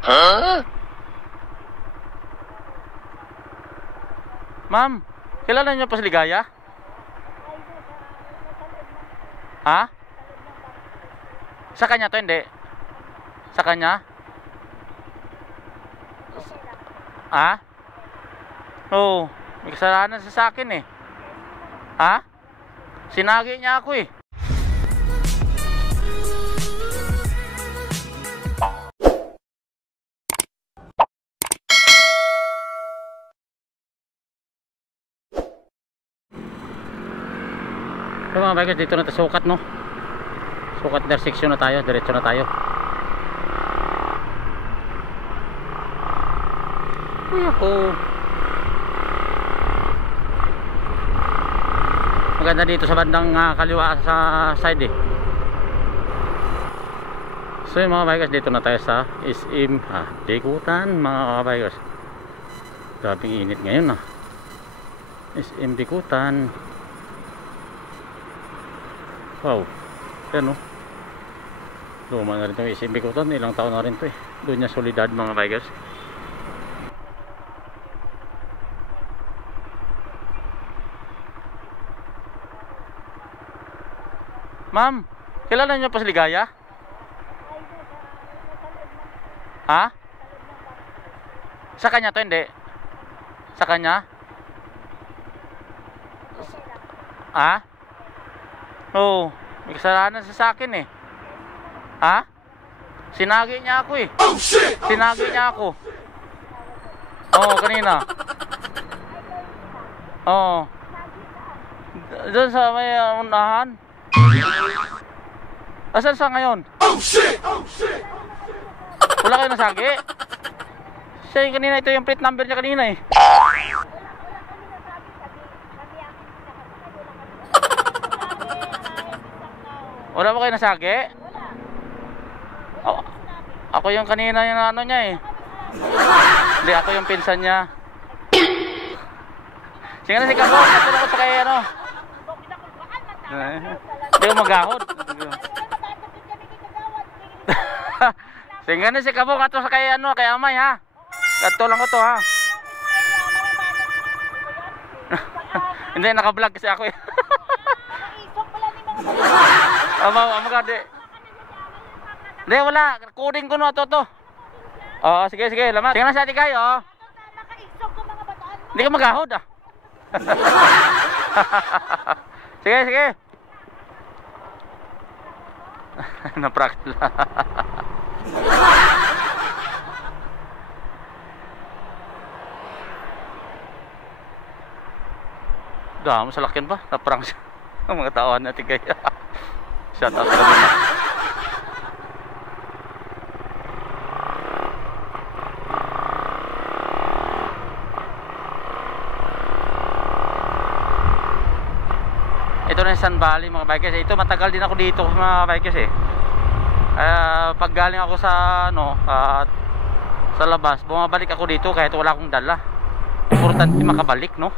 Huh? Ma'am, kilala niyo pa si Ligaya? Ha? Sa kanya to, hindi? Sa kanya? Ha? Oo, may kasalanan sa akin eh. Ha? Sinagi niya ako eh. So mga bikers, dito na tayo sukat, no? Sukat intersection na tayo, diretso na tayo. Uy ako. Maganda dito sa bandang kaliwa sa side eh. So yung mga bikers, dito na tayo sa SM Dikutan mga bikers. Grabing init ngayon SM Dikutan. Wow, yan o. Luma na rin itong SM Dikutan. Ilang taon na rin ito eh. Doon niya Solidad mga bikers. Ma'am, kilala niyo pa si Ligaya? Ha? Sa kanya to, hindi? Sa kanya? Ha? Oo, may kasalanan sa akin eh. Ha? Sinagi niya ako eh. Sinagi niya ako. Oo, kanina. Oo. Doon sa may unahan. Asan sa ngayon? Wala kayo nasagi? Siya yung kanina, ito yung plate number niya kanina eh. Wala ba kayo nasagi? Oh, ako yung kanina yung ano niya eh. Hindi, ako yung pinsan niya. Sige na si Kako, natulong ko sa kay ano. Hindi ko magahod. Sige na si Kako, kato sa kay ano, kay Amay ha. Katulong ko to ha. Hindi, naka-vlog kasi ako eh. Amagade. Hindi, wala. Recording ko na to. Oo, sige, sige. Lamat. Sige na sa atin kayo. Hindi ka magahod ah. Sige, sige. Napraktil. Dami sa lakyan ba? Naprang siya. Ang mga tauhan natin kaya. Shout out talaga na. Ito na yung Sun Valley mga bikers. Ito matagal din ako dito mga bikers eh. Pag galing ako sa ano sa labas, bumabalik ako dito kahit wala akong dala. Importante makabalik, no?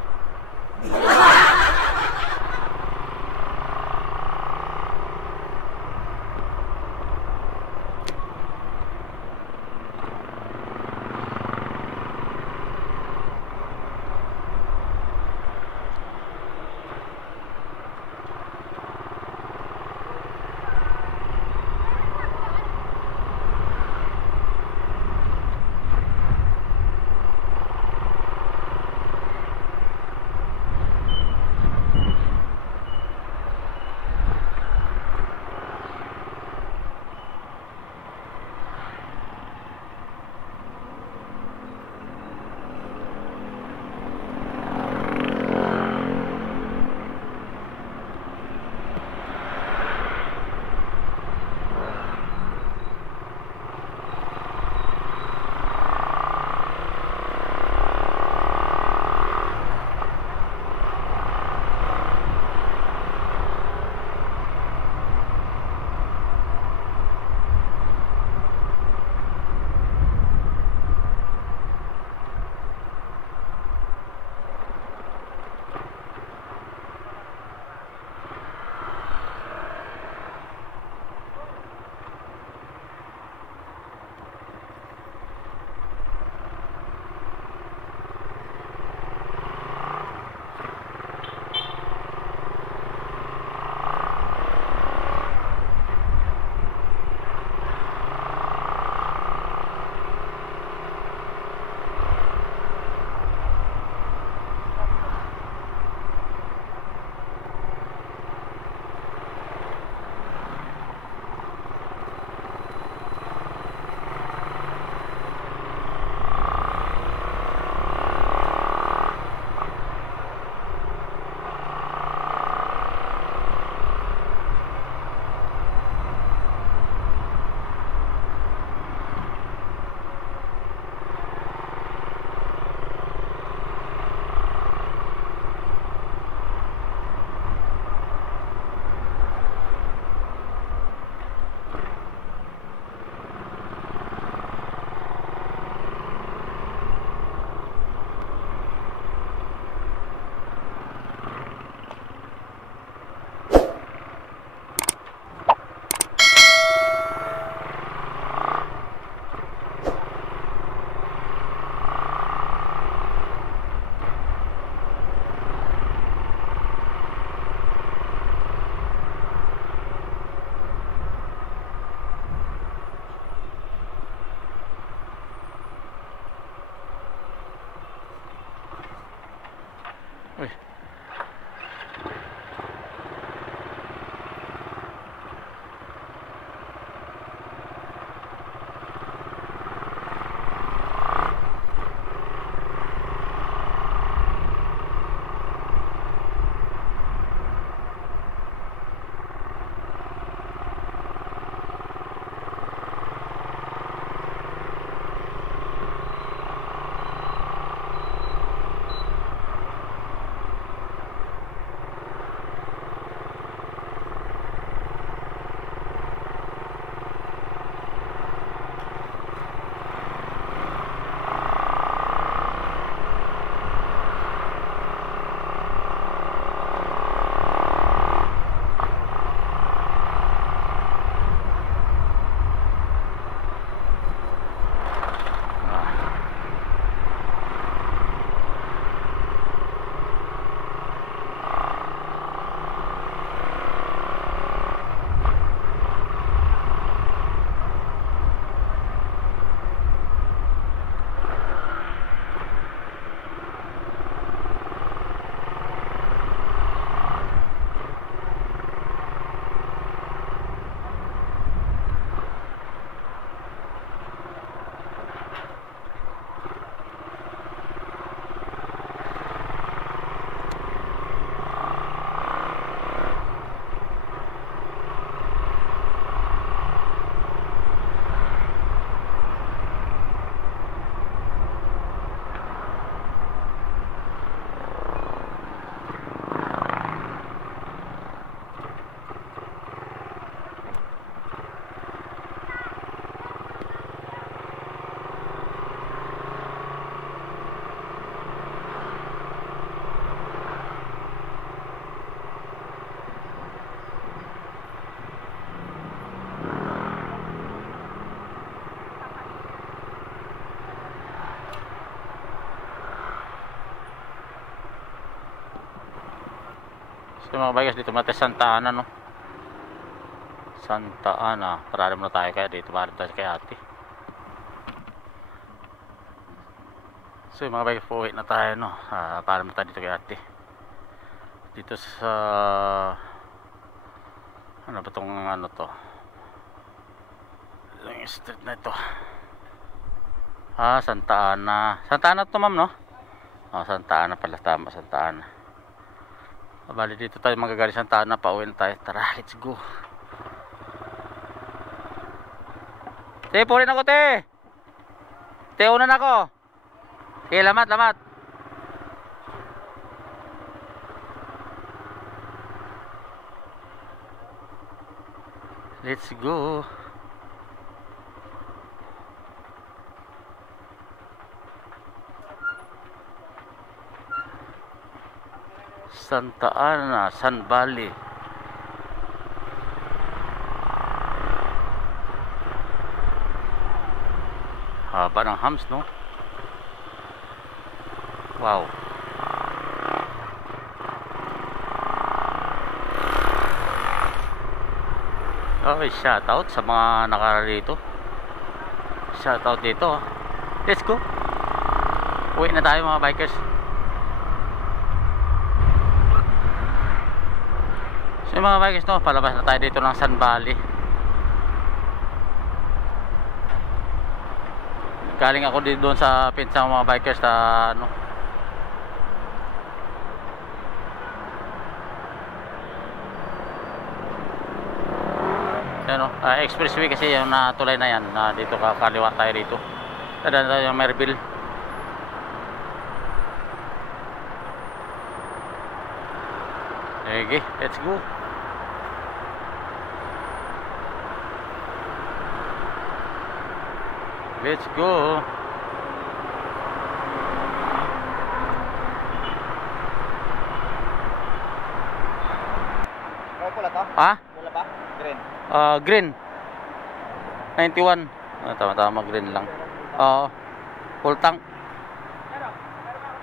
So mga bikers, dito muna tayo Santa Ana, no? Santa Ana. Parada muna tayo kaya dito. Parada tayo kay ate. So mga bikers, po na tayo, no? Parada muna tayo dito kay ate. Dito sa ano ba tong ano to? Yung street na ito. Santa Ana. Santa Ana to, ma'am, no? Santa Ana pala, tama, Santa Ana. Bali dito tayo magagali Santa Ana, pauwi na tayo. Tara, let's go. Te, pulin ako, te. Te, unan ako. Sige, lamat, lamat. Let's go. Santa Ana, Sun Valley. Haba ng hams, no? Wow. Okay, shout out sa mga nakararito. Shout out dito. Let's go. Uwi na tayo mga bikers. So mga bikers, no, palabas na tayo dito ng Sun Valley. Galing ako dito doon sa pinsang mga bikers sa ano, ano, expressway kasi yung natulay na yan, dito kakaliwa tayo dito. Dadaan tayo yung Merville. Okay, let's go. Let's go. Ay, pula to? Ha? Pula ba? Green. Green 91. Tama-tama, green lang. Full tank.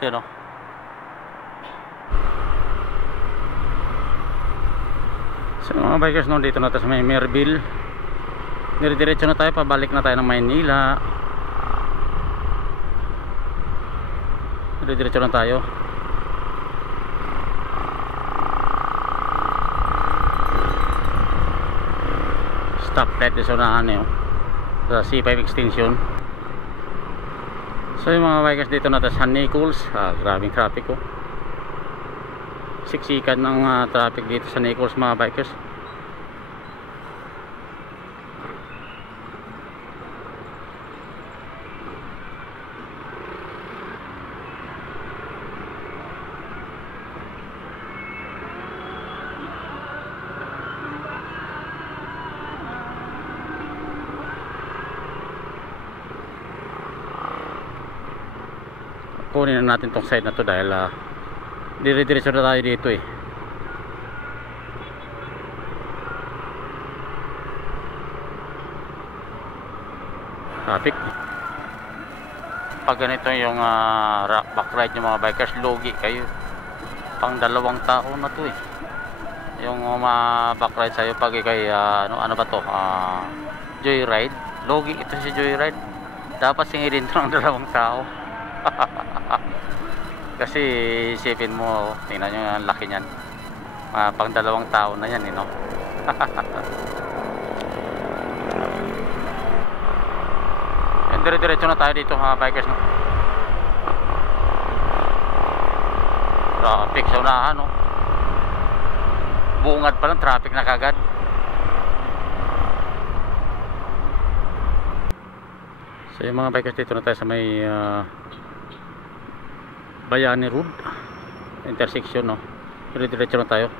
Yun, o. So mga bikers, no, dito na tayo sa may Merville. Dire-diretso na tayo, pabalik na tayo ng Maynila. Dire-diretso na tayo. Stop light sa unahan eh, sa C5 extension. So yung mga bikers, dito na tayo sa San Nicolas. Grabing traffic, oh. Siksikan ng traffic dito sa Nicolas mga bikers. Kunin na natin tong side na to dahil dire-diretso na tayo dito eh. Traffic. Pag ganito yung back ride ng mga bikers, logi kayo. Pang 2 tao na to eh. Yung back ride sa'yo pag kay ano ba to, joyride. Logi ito si joyride. Dapat singilin to ng 2 tao. Kasi isipin mo, tingnan nyo ang laki nyan, pang 2 tao na yan, no? And dire-diretso na tayo dito mga bikers, no? Traffic sa unahan, no? Bungad pa lang, traffic na kagad. So yung mga bikers, dito na tayo sa may Bayani Road intersection, no? Dire-diretso na tayo.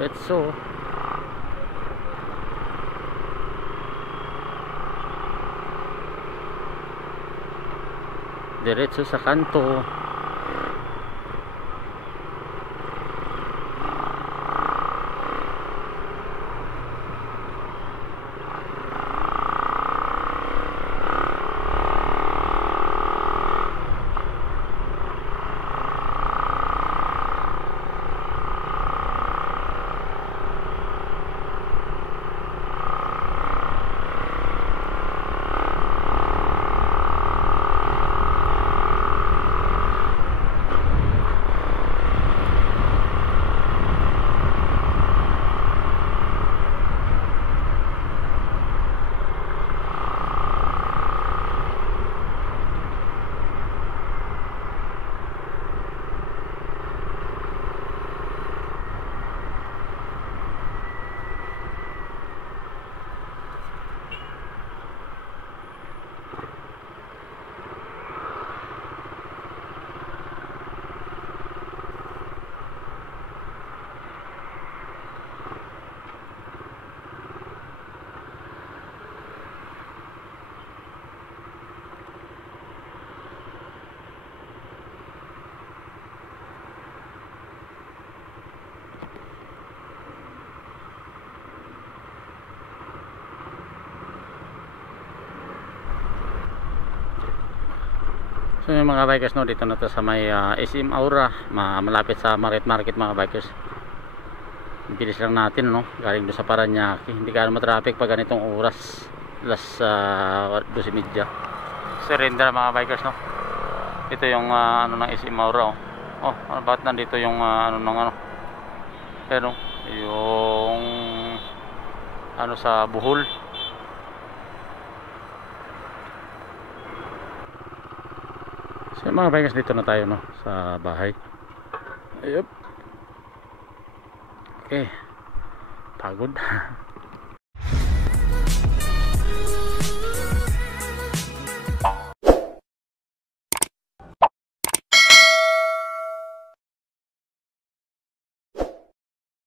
Let's go. Diretso sa kanto. So yung mga bikers no, dito na to sa may SM Aura, malapit sa Market mga bikers. Bilis lang natin no, galing doon sa Paranaque. Hindi ka matraffic pag ganitong oras, alas 12:30. Surrender mga bikers no. Ito yung ano ng SM Aura oh. Oh, ano bakit nandito yung ano ng ano? Pero yung ano sa Bohol. So mga bikers, dito na tayo no sa bahay. Ayup. Okay. Pagod.